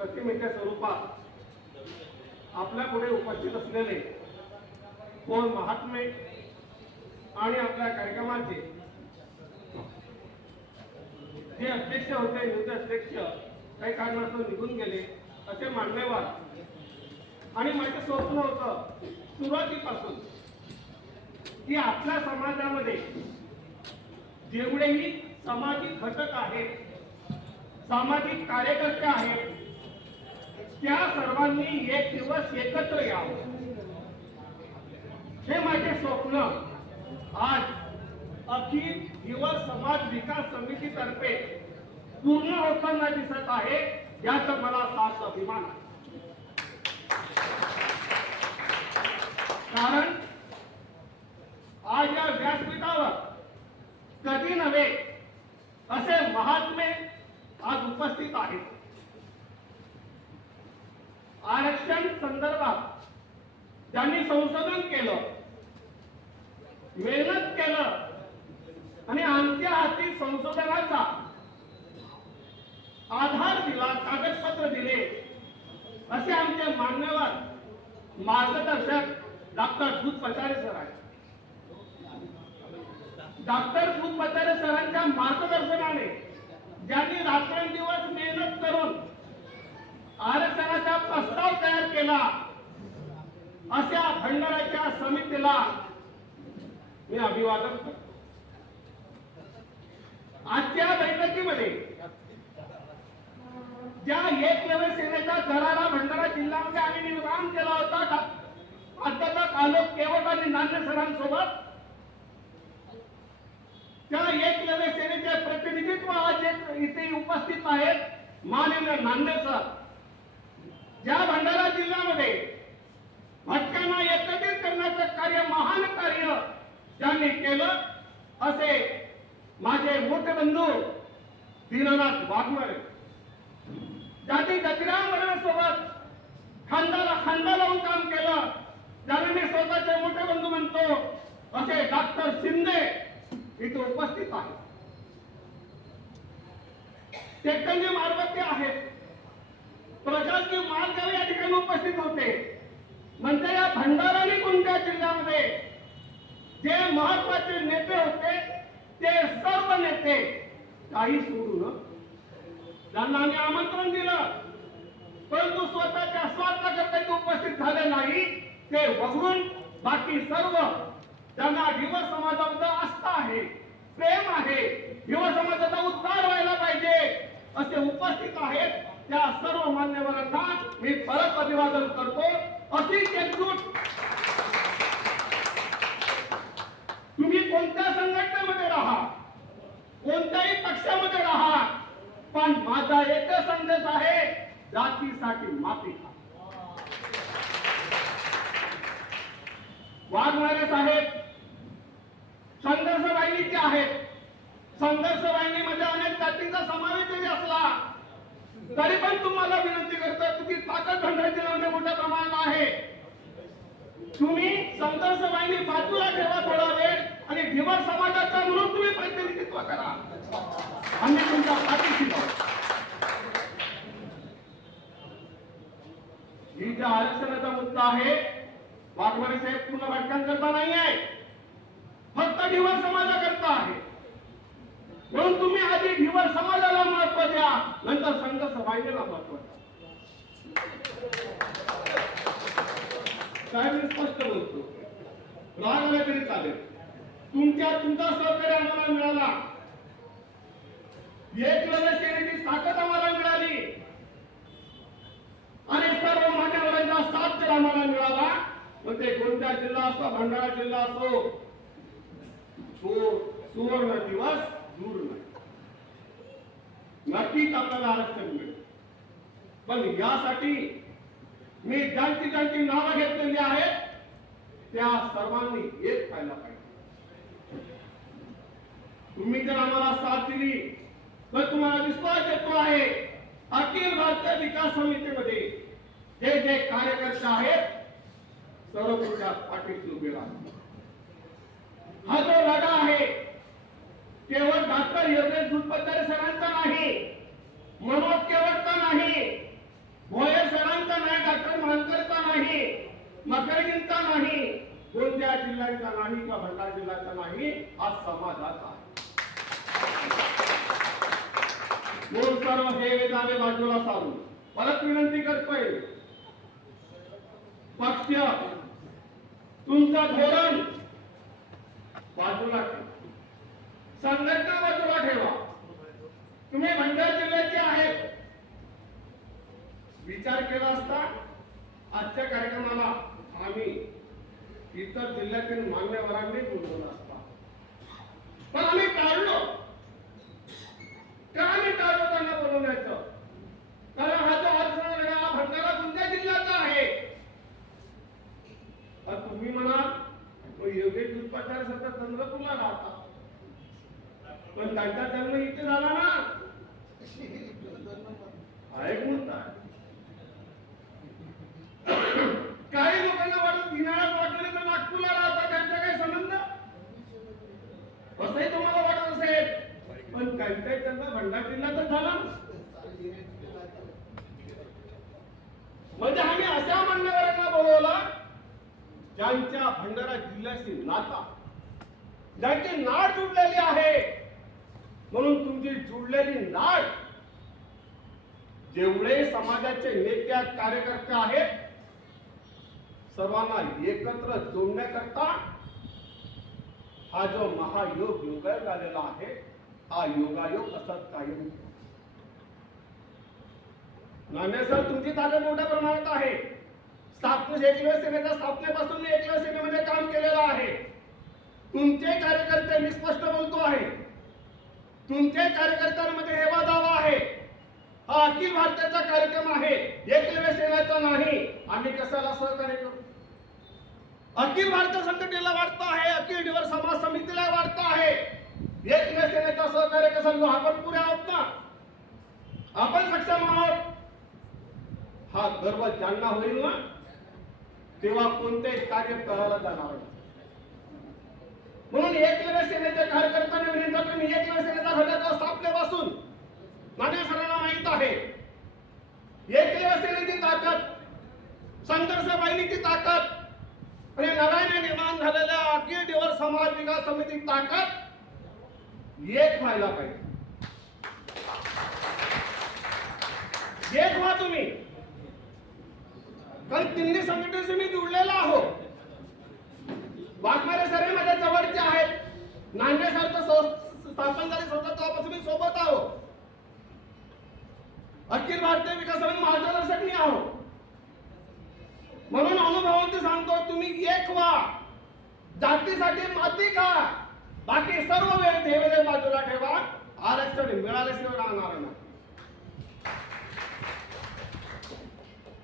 प्रतिमेच्या स्वरूपात आपल्या पुढे उपस्थित असलेले कोण महात्मे आणि आपल्या कार्यक्रमाचे जे अध्यक्ष होते युद्ध अध्यक्ष काही कारणास्तव निघून गेले असे मान्यवर आणि माझं स्वप्न होतं सुरुवातीपासून की आपल्या समाजामध्ये जेवढेही सामाजिक घटक आहेत सामाजिक कार्यकर्ते आहेत त्या सर्वांनी एक दिवस एकत्र यावं. हे माझे स्वप्न. आज अखिल युवा समाज विकास समितीतर्फे पूर्ण होताना दिसत आहे याचा मला साथ अभिमान आहे. कारण आज या व्यासपीठावर कधी नव्हे असे महात्मे आज उपस्थित आहेत आरक्षण संदर्भात त्यांनी संशोधन केलं. मेहनत केलं. आणि आमच्या हाती संशोधनाचा आधार दिला कागदपत्र दिले. असे आमचे मान्यवर मार्गदर्शक डॉक्टर दूध पचारे सर आहेत. डॉक्टर दूध पचारे सरांच्या मार्गदर्शनाने ज्यांनी रात्रंदिवस मेहनत करून आरक्षणाचा प्रस्ताव तयार केला अशा भंडाराच्या समितीला मी अभिवादन करतो. आजच्या बैठकीमध्ये ज्या एक नवे सेनेचा दरारा भंडारा जिल्ह्यामध्ये आम्ही निर्माण केला होता डॉ- आलोक केवट आणि नान्य सरांसोबत त्या एक नवे सेनेचे प्रतिनिधित्व आज एक इथे उपस्थित आहेत माननीय नांदे सर. ज्या भंडारा जिल्ह्यामध्ये भटक्यांना एकत्रित करण्याचं कार्य महान कार्य त्यांनी केलं असे माझे मोठे बंधू दीननाथ वाघमारे ज्यांनी गतिराम सोबत खांद्याला खांदा लावून काम केलं ज्यांनी मी स्वतःचे मोठे बंधू म्हणतो असे डॉक्टर शिंदे इथे उपस्थित आहेत चैतन्य मारबते आहेत प्रशासकीय मार्गावर या ठिकाणी उपस्थित होते म्हणजे या भंडारा आणि कोणत्या जिल्ह्यामध्ये जे महत्त्वाचे नेते होते ते सर्व नेते काही सोडून त्यांना आम्ही आमंत्रण दिलं परंतु स्वतःच्या स्वार्थाकरता इथे उपस्थित झाले नाही ते वगळून बाकी सर्व त्यांना युव समाजाबद्दल आस्था आहे प्रेम आहे युव समाजाचा उद्धार व्हायला पाहिजे असे उपस्थित आहेत त्या सर्व मान्यवरांना मी परत अभिवादन करतो. अशीच एकजूट. तुम्ही कोणत्या संघटनेमध्ये राहा कोणत्याही पक्षामध्ये राहा पण माझा एकच संदेश आहे जातीसाठी माफी खा आहेत संघर्ष वाहिनीचे आहेत. संघर्ष वाहिनीमध्ये अनेक जातींचा समावेश जरी असला तरी पण तुम्हाला विनंती करतो तुमची ताकद धंद्याची जिल्ह्यामध्ये मोठ्या प्रमाणात आहे. तुम्ही संघर्ष वाहिनी बाजूला ठेवा थोडा वेळ आणि ढिवर समाजाचा म्हणून तुम्ही प्रतिनिधित्व करा. आम्ही तुमच्या पाठीशी ही ज्या आरक्षणाचा मुद्दा आहे वाघमारे साहेब पूर्ण भटकांकरता नाही आहे. फक्त ढिवर समाजाकरता आहे. म्हणून तुम्ही आधी ढिवर समाजाला महत्त्व द्या नंतर संघ वाहिनीला महत्त्व द्या. साहेब मी स्पष्ट बोलतो. राग आला तरी चालेल. तुमच्या तुमचा सहकार्य आम्हाला मिळाला. एक लढत सेनेची ताकद आम्हाला मिळाली. आणि सर्व मान्यवरांचा साथ जर आम्हाला मिळाला मग ते कोणत्या जिल्हा असो भंडारा जिल्हा असो तो सुवर्ण दिवस दूर नाही. नक्कीच आपल्याला आरक्षण मिळेल. पण यासाठी मी ज्यांची ज्यांची नावं घेतलेली आहेत त्या सर्वांनी एक व्हायला पाहिजे. तुम्ही जर आम्हाला साथ दिली तर तुम्हाला विश्वास देतो आहे. अखिल भारतीय विकास समितीमध्ये जे जे कार्यकर्ते आहेत सर्व पुरुषात पाठीशी उभे राहतो हा जो लढा आहे केवळ डॉक्टर योगेश धुतपतारे सरांचा नाही मनोज केवटचा नाही भोयर सरांचा नाही डॉक्टर मानकरचा नाही मकरजींचा नाही गोंदिया जिल्ह्याचा नाही किंवा भंडारा जिल्ह्याचा नाही हा समाजाचा आहे. म्हणून हे वेदावे बाजूला सारून. परत विनंती करतोय. पक्ष तुमचं धोरण बाजूला ठेवा संघटना बाजूला ठेवा? तुम्ही भंडारा जिल्ह्याचे आहेत. विचार केला असता आजच्या कार्यक्रमाला आम्ही इतर जिल्ह्यातील मान्यवरांनी बोलवलं असता पण आम्ही टाळलो का आम्ही टाळलो त्यांना बोलवण्याचं कारण हा जो अर्थ वेगळा हा भंडारा कोणत्या जिल्ह्याचा आहे तर तुम्ही म्हणा योगेश दुष्पाचार सतत चंद्रपूरला राहता पण त्यांचा जन्म इथे झाला ना हा एक मुद्दा आहे काही लोकांना वाटत दिनाळ्यात वाटले तर नागपूरला राहतात त्यांचा काही संबंध असंही तुम्हाला वाटत असेल पण काही काही त्यांना भंडारा जिल्हा तर झाला ना. म्हणजे आम्ही अशा मान्यवरांना बोलवलं ज्यांच्या भंडारा जिल्ह्याशी नाता ज्यांची नाड जुडलेली आहे म्हणून तुमची जुडलेली नाड जेवढे समाजाचे नेते कार्यकर्ते आहेत सर्वांना एकत्र जोडण्याकरता हा जो महायोग योगायोग आलेला आहे हा योगायोग असत कायम नाणे सर तुमची ताकद मोठ्या प्रमाणात आहे. स्थापने एकलव्य सेनेच्या स्थापनेपासून मी एकलव्य सेनेमध्ये काम केलेलं आहे. तुमचे कार्यकर्ते मी स्पष्ट बोलतो आहे. तुमचे कार्यकर्त्यांमध्ये हेवा दावा आहे. हा अखिल भारताचा कार्यक्रम आहे. एकलव्य सेनेचा नाही. आम्ही कशाला सहकार्य करू? अखिल भारत संघटनेला वाटतं आहे अखिल डिवर समाज समितीला वाटतं आहे. एकलव्य सेनेचा सहकार्य कसा घेऊ आपण पुरे आहोत ना? आपण सक्षम आहोत. हा गर्व ज्यांना होईल ना तेव्हा कोणतेही कार्य करायला जाणार म्हणून एकलव्य सेनेच्या कार्यकर्त्यांनी विनंती करतो एकलव्य सेनेचा घटक स्थापनेपासून माझ्या सरांना माहीत आहे. एकलव्य सेनेची ताकद संघर्ष वाहिनीची ताकद आणि नव्याने निर्माण झालेल्या अखिल डिवर समाज विकास समिती ताकद एक व्हायला पाहिजे. एक व्हा तुम्ही. कारण तिन्ही संघटनेशी मी जुडलेला आहो वाघमारे सर हे माझ्या जवळचे आहेत. नांदे सर तर स्थापन झाली स्वतः तेव्हापासून मी सोबत आहो अखिल भारतीय विकास समिती मार्गदर्शक मी आहो म्हणून अनुभवांती सांगतो तुम्ही एक व्हा जातीसाठी माती का बाकी सर्व वेळ देवेदे बाजूला ठेवा. आरक्षण मिळाल्याशिवाय राहणार नाही.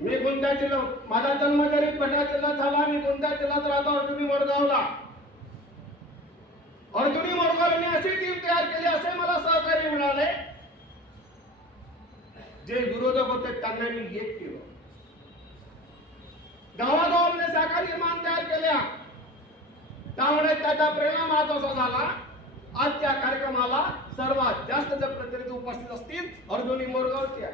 मी कोणत्या जिल्हा माझा जन्म जरी पट्या जिल्ह्यात झाला मी कोणत्या जिल्ह्यात राहतो अर्जुनी मडगावला. अर्जुनी मडगावला मी अशी टीम तयार केली असे मला सहकार्य मिळाले जे विरोधक होते त्यांना मी एक केलं. गावागावामध्ये शाखा निर्माण तयार केल्या. त्यामुळे त्याचा परिणाम आज असा झाला आज त्या कार्यक्रमाला सर्वात जास्त जर प्रतिनिधी उपस्थित असतील अर्जुनी मोरगावचे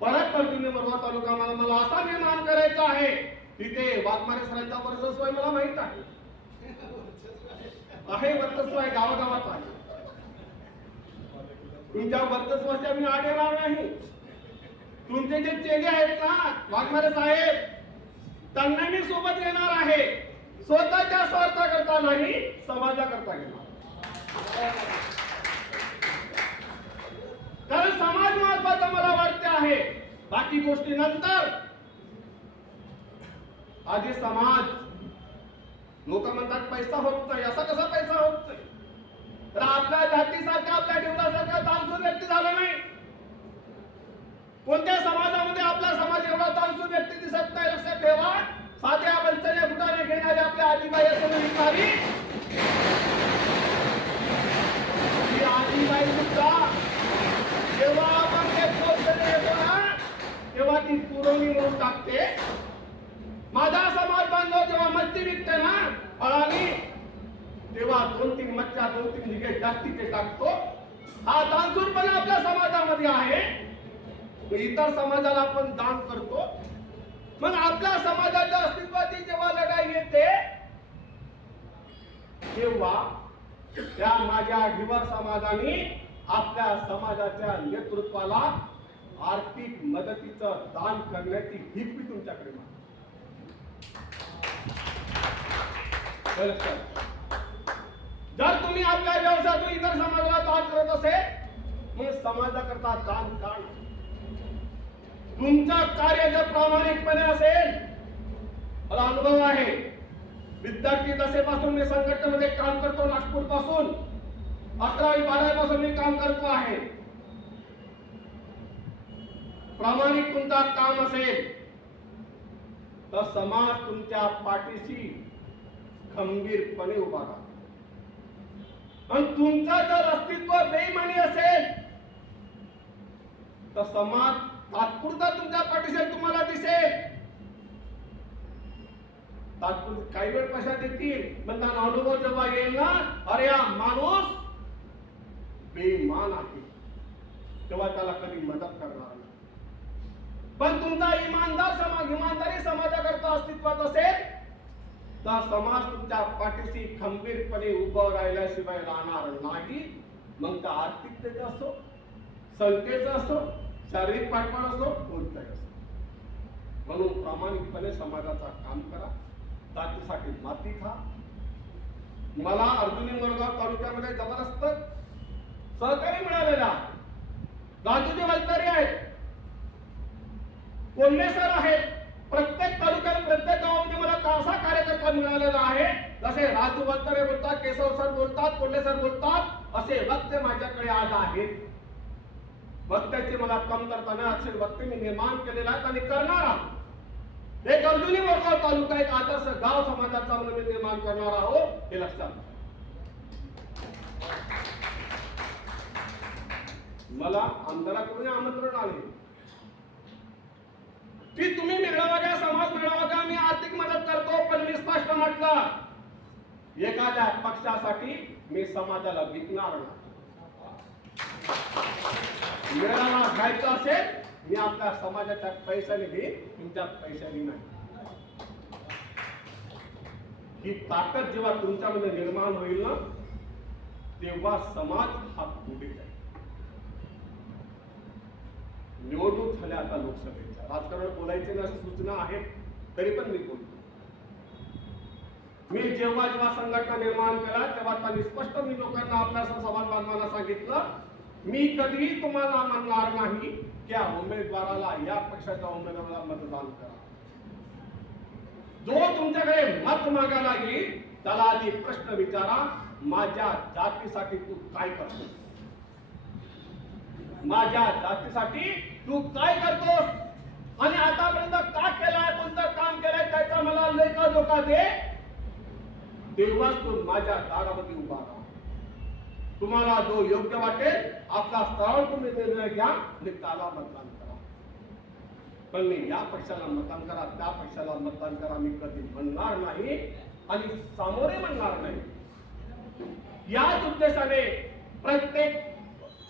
परत अर्जुनी मरवा तालुका मला मला असा निर्माण करायचा आहे. तिथे वाघमारे सरांचा वर्चस्व आहे मला माहीत आहे. आहे वर्चस्व आहे गावागावात आहे. तुमच्या वर्चस्वाच्या मी आड येणार नाही. तुमचे जे चेले आहेत ना वाघमारे साहेब त्यांना मी सोबत येणार आहे. स्वतःच्या स्वार्थाकरता नाही समाजाकरता घेणार कारण समाज महत्वाचं मला वाटते आहे. बाकी गोष्टी नंतर. आधी समाज. लोक म्हणतात पैसा होत नाही असा कसा पैसा होत नाही तर आपल्या जातीसारखा आपल्या देवळासारखा दानशूर व्यक्ती झाला नाही. कोणत्या समाजामध्ये आपला समाज एवढा दानशूर व्यक्ती दिसत नाही. लक्षात ठेवा. साध्या वंचने फुटाने घेणारे आपल्या आजीबाई असं विचारी. ही आजीबाई सुद्धा जेव्हा आपण ते पोचले येतो ना तेव्हा ती पुरवणी म्हणून टाकते. माझा समाज बांधव जेव्हा मच्छी विकते ना फळानी तेव्हा दोन तीन मच्छा दोन तीन निघे जास्ती ते टाकतो. हा दानसूरपणा आपल्या समाजामध्ये आहे. इतर समाजाला आपण दान करतो. मग आपल्या समाजाच्या अस्तित्वाची जेव्हा लढाई येते तेव्हा त्या माझ्या ढिवर समाजाने आपल्या समाजाच्या नेतृत्वाला आर्थिक मदतीचं दान करण्याची हिप मी तुमच्याकडे मागतो. जर तुम्ही आपल्या व्यवसायातून इतर समाजाला दान करत असेल मग समाजाकरता दान का तुमचं कार्य जर प्रामाणिकपणे असेल मला अनुभव आहे विद्यार्थी दशेपासून मी संघटनेमध्ये काम करतो नागपूरपासून अकरावी बारावी पासून मी काम करतो आहे. प्रामाणिक तुमचा काम असेल तर समाज तुमच्या पाठीशी खंबीरपणे उभा राहतो आणि तुमचं जर अस्तित्व बेईमानी असेल तर समाज तात्पुरता तुमच्या पाठीशी तुम्हाला दिसेल. तात्पुर काही वेळ पैसा देतील? पण त्यांना अनुभव जेव्हा येईल ना अरे हा माणूस बेईमान आहे. तेव्हा त्याला कधी मदत करणार नाही. पण तुमचा इमानदार समाज इमानदारी समाजाकरता अस्तित्वात असेल तर समाज तुमच्या पाठीशी खंबीरपणे उभं राहिल्याशिवाय राहणार नाही. मग त्या आर्थिकतेचं असो संख्येचं असो शारीरिक पाठबळ असो कोणताही असो. म्हणून प्रामाणिकपणे समाजाचा काम करा जातीसाठी माती खा. मला अर्जुनी मोरगाव तालुक्यामध्ये जबरदस्त सहकारी मिळालेला आहे. राजूजी आहेत. कोल्हे सर आहेत प्रत्येक तालुक्यात प्रत्येक गावामध्ये मला असा कार्यकर्ता मिळालेला आहे. जसे राजू वलतारे बोलतात केशव सर बोलतात कोल्हे सर बोलतात असे वक्ते माझ्याकडे आज आहेत. वक्त्याची मला कमतरता नाही असे वक्ते मी निर्माण केलेला आहे. आणि करणार आहोत. एक अर्जुनी मोरगाव तालुका एक आदर्श गाव समाजाचा म्हणून मी निर्माण करणार आहोत. हे लक्षात मला आमदाराकडून आमंत्रण आले. की तुम्ही मेळावा द्या समाज मिळावा द्या मी आर्थिक मदत करतो पण मी स्पष्ट म्हटलं एखाद्या पक्षासाठी मी समाजाला विकणार नाही. मेळावा घ्यायचा असेल मी आपल्या समाजाच्या पैशाने घेईन तुमच्या पैशाने नाही. ही ताकद जेव्हा तुमच्यामध्ये निर्माण होईल ना तेव्हा समाज हा पुढे जाईल. निवडणूक झाल्या आता लोकसभेच्या. राजकारण बोलायचे ना सूचना आहेत तरी पण मी बोलतो. मी जेव्हा जेव्हा संघटना निर्माण केला तेव्हा त्यांनी स्पष्ट मी लोकांना आपल्या समाज बांधवांना सांगितलं मी कधीही तुम्हाला म्हणणार नाही त्या उमेदवाराला या पक्षाच्या उमेदवाराला मतदान करा. जो तुमच्याकडे मत मागायला येईल त्याला आधी प्रश्न विचारा माझ्या जातीसाठी तू काय करतो माझ्या जातीसाठी तू काय करतोस? आणि आतापर्यंत का केलाय? कोणतं काम केलंय? त्याचा मला लेखा धोका दे? तेव्हाच तू माझ्या दारामध्ये उभा राहा. तुम्हाला जो योग्य वाटेल आपला स्थळ तुम्ही निर्णय घ्या आणि त्याला मतदान करा. पण मी या पक्षाला मतदान करा त्या पक्षाला मतदान करा मी कधी म्हणणार नाही आणि सामोरे म्हणणार नाही. याच उद्देशाने प्रत्येक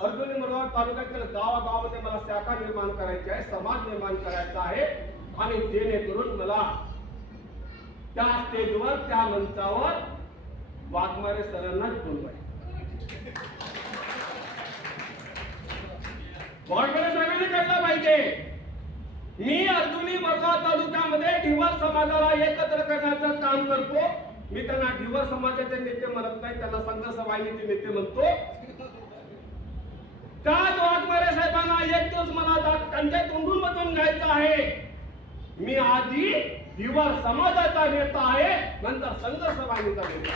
अर्जुनी मुरगाव तालुक्यातील गावागावामध्ये मला शाखा निर्माण करायची आहे समाज निर्माण करायचा आहे. आणि जेणेकरून मला त्या स्टेजवर त्या मंचावर वाघमारे सरांना बोलवायचं वाघमारे सरांनी कळलं पाहिजे. मी अर्जुनी मरगाव तालुक्यामध्ये ढिवर समाजाला एकत्र करण्याचं काम करतो. मी त्यांना ढिवर समाजाचे नेते म्हणत नाही त्यांना संघ सभा नेते म्हणतो. का वाघमारे साहेबांना एक मला त्यांच्या तोंडून मधून घ्यायचं आहे. मी आधी युवा समाजाचा नेता आहे नंतर संघर्ष वाहिनीचा नेता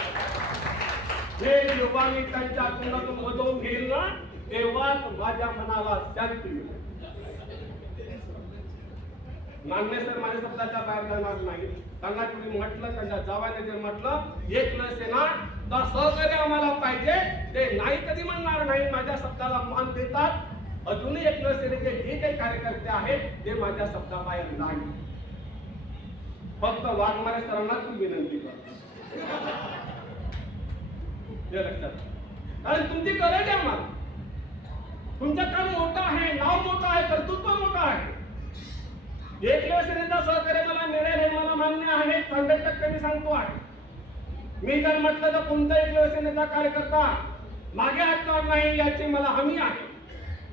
हे जेव्हा मी त्यांच्या तोंडातून मधून घेईल ना तेव्हाच माझ्या मनाला शांती मिळेल मान्य सर माझ्या शब्दाच्या बाहेर जाणार नाही. त्यांना तुम्ही म्हटलं त्यांच्या जावाने जर म्हटलं एक लस येणार का सहकार्य आम्हाला पाहिजे. ते नाही कधी म्हणणार नाही माझ्या शब्दाला मान देतात. अजूनही एक लस जे काही कार्यकर्ते आहेत ते माझ्या शब्दाबाहेर नाही फक्त वाघमारे सरांना तुम्ही विनंती करतो लक्षात कारण तुमची गरज आहे आम्हाला. तुमचं काम मोठं आहे नाव मोठं आहे कर्तृत्व मोठं आहे. एकल्या श्रेणीचा सहकार्य मला मिळेल हे मला मान्य आहे हंड्रेड टक्के मी सांगतो आहे. मी जर म्हटलं तर कोणताही शिवसेनेचा कार्यकर्ता मागे हटणार नाही याची मला हमी आहे.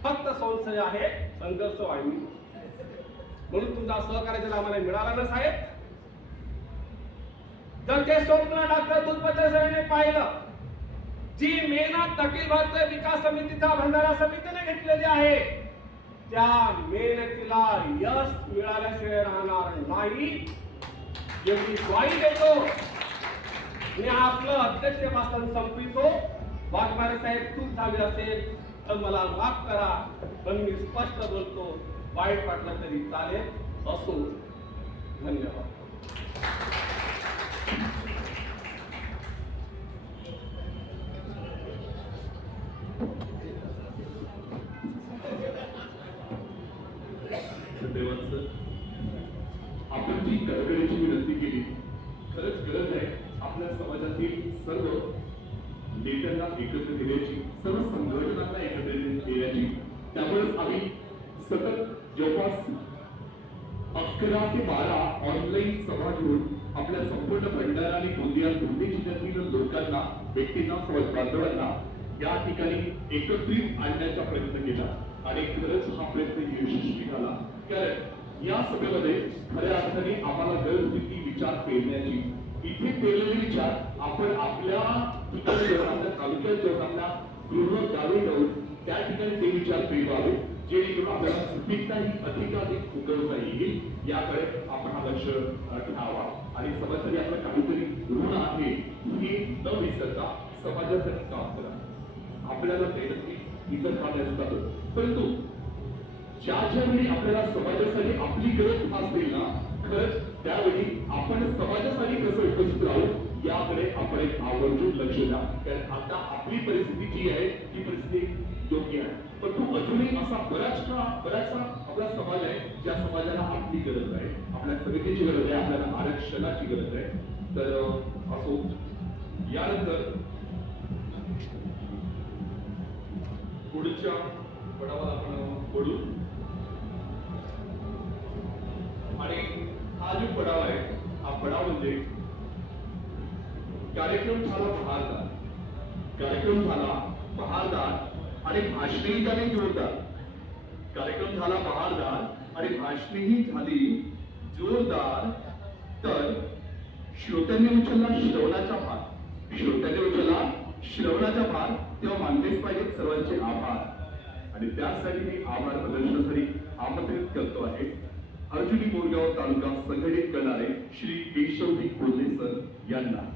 फक्त संशय आहे संघर्ष आहे. म्हणून तुमचा सहकार्य जर आम्हाला मिळाला ना साहेब? जर ते स्वप्न डॉक्टर दुधपत्र सरांनी पाहिलं जी मेहनत अखिल भारतीय विकास समितीचा भंडारा समितीने घेतलेली आहे त्या मेहनतीला यश मिळाल्याशिवाय राहणार नाही. जेवढी ग्वाही देतो. मी आपलं अध्यक्ष भाषण संपवितो. वाघमारे साहेब चूक झाली असेल तर मला माफ करा. पण मी स्पष्ट बोलतो वाईट वाटलं तरी चालेल. असो. धन्यवाद. समाज या ठिकाणी एकत्रित आणण्याचा प्रयत्न केला आणि खरंच हा प्रयत्न यशस्वी झाला. कारण या सभेमध्ये खऱ्या अर्थाने आम्हाला गरज होती ती विचार पेरण्याची. इथे पेरलेले विचार आपण आपल्या ठिकाणी जाऊन तालुक्यात जाऊन गृह गावी जाऊन त्या ठिकाणी ते विचार पेरवावे जेणेकरून आपल्याला सुपीकता ही अधिकाधिक उगवता येईल याकडे आपण हा लक्ष अ, ठेवावा. आणि समजतरी आपलं काहीतरी ऋण आहे हे न विसरता समाजासाठी काम करा. आपल्याला मेहनती इतर कामे असतात. परंतु ज्या ज्या वेळी आपल्याला समाजासाठी आपली गरज भासतील ना खरंच त्यावेळी आपण समाजासाठी कसं उपस्थित राहू याकडे आपण एक आवर्जून लक्ष द्या. कारण आता आपली परिस्थिती जी आहे ती परिस्थिती योग्य आहे. परंतु अजूनही असा बराचसा बराचसा आपला समाज आहे ज्या समाजाला आपली गरज आहे. आपल्या समितीची गरज आहे आपल्याला आरक्षणाची गरज आहे. तर असो यानंतर पुढच्या पडावाला आपण पडू. आणि हा जो पडाव आहे हा पडाव म्हणजे कार्यक्रम झाला बहारदार कार्यक्रम झाला बहारदार आणि भाषणही त्याने जोरदार कार्यक्रम झाला बहारदार आणि भाषणीही झाली जोरदार तर श्रोत्यांनी उचलला श्रवणाचा भाग. श्रोत्यांनी उचलला श्रवणाचा भाग. तेव्हा मानलेच पाहिजेत सर्वांचे आभार. आणि त्यासाठी मी आभार प्रदर्शनासाठी आमंत्रित करतो आहे. अर्जुनी बोरगाव तालुका संघटित करणारे श्री केशवजी कोल्हे सर यांना.